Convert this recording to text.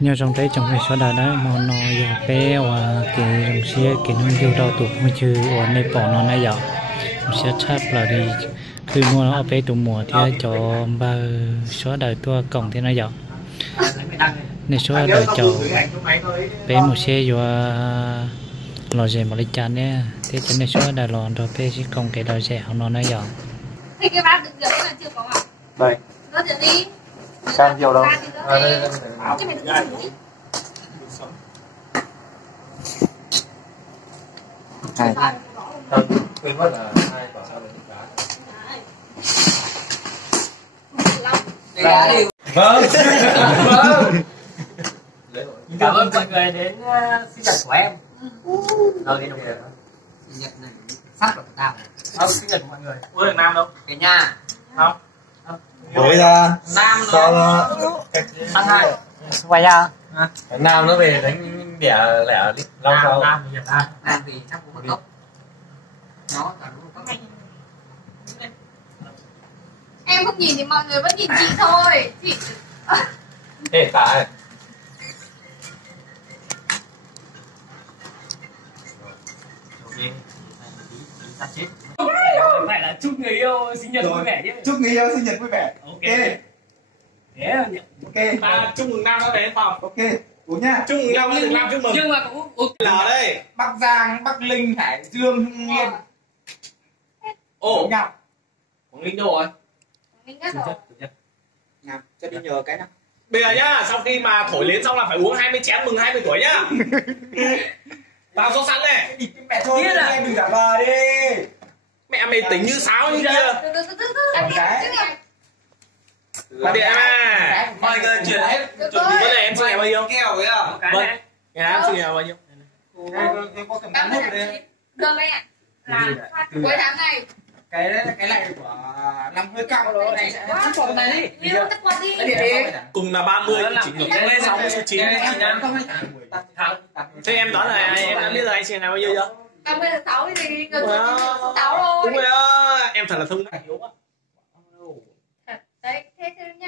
nhờ trong đấy trong cái số đó đấy mà nó giờ bé và cái dòng xe cái nó yêu đầu tụ không chữ ở nơi bỏ nó này giờ sẽ chắc là đi cứ mua nó ở bé tụ mùa thì cho ba số đời tua cổng thì nó giờ nên số đời cho bé một xe vô lò rèm một lấy chăn nhé thế cho nên số đời lò rồi bé chỉ còn cái đời rẻ nó này giờ thì cái bát đựng rượu là chưa có à? đây nó rượu đi sang nhiều đâu cái này đừng có đi hai quên mất là hai quả sau đấy đá đi. Vâng. Vâng. Cảm ơn mọi người đến sinh nhật của em. Đây đồng nghiệp. Sinh nhật này phát của tao. Không, sinh nhật của mọi người. Ủa là Nam đâu? Cái nhà. Không. Mới ra. Nam nó. Ăn hai. quay ra Nam nó về đánh đẻ lẻ đi. Long sau. Nam thì Nam. Nam vì trong một gốc. Nó cả lúc có. em không nhìn thì mọi người vẫn nhìn chị thôi chị. Ê tại. Phải là chúc người yêu sinh nhật vui vẻ chứ. Chúc người yêu sinh nhật vui vẻ. Ok. Thế là Ok. ta chúc mừng Nam nó đến phòng. Ok. Uống nha. Chúc mừng Nam nó được Nam chúc mừng. Nhưng mà cũng Là đây. Bắc Giang, Bắc Linh, Hải Dương, Hưng Yên. Ồ. Nhau. Quảng Ninh đâu rồi? Mình biết rồi. Nào, cho đi nhờ cái nào. Bây giờ nhá, sau khi mà thổi lên xong là phải uống 20 chén mừng 20 tuổi nhá. Tao số sẵn này. Mẹ thôi, em đừng giả vờ đi. Mẹ mày tính như sáo như kia. Từ em đi cái này. Làm điện em à. Mọi người chuyển hết. Chuẩn bị vấn đề em sinh ngày bao nhiêu? Keo ấy à? Vâng. Ngày nào em sinh ngày bao nhiêu? Em có cầm cán hộp đây. Được anh ạ. Là cuối tháng này. Cái này của năm hơi cao đó này sẽ Quá còn này đi. Yêu tắt quạt đi. Cùng là 30 chỉ ngược lên 60 số 9 chị Nam. Thế em đoán là em đã biết là anh sinh ngày bao nhiêu chưa? 30 tháng 6 thì ngược 6 rồi. Đúng rồi á, em thật là thông minh. Đấy, thế nhá.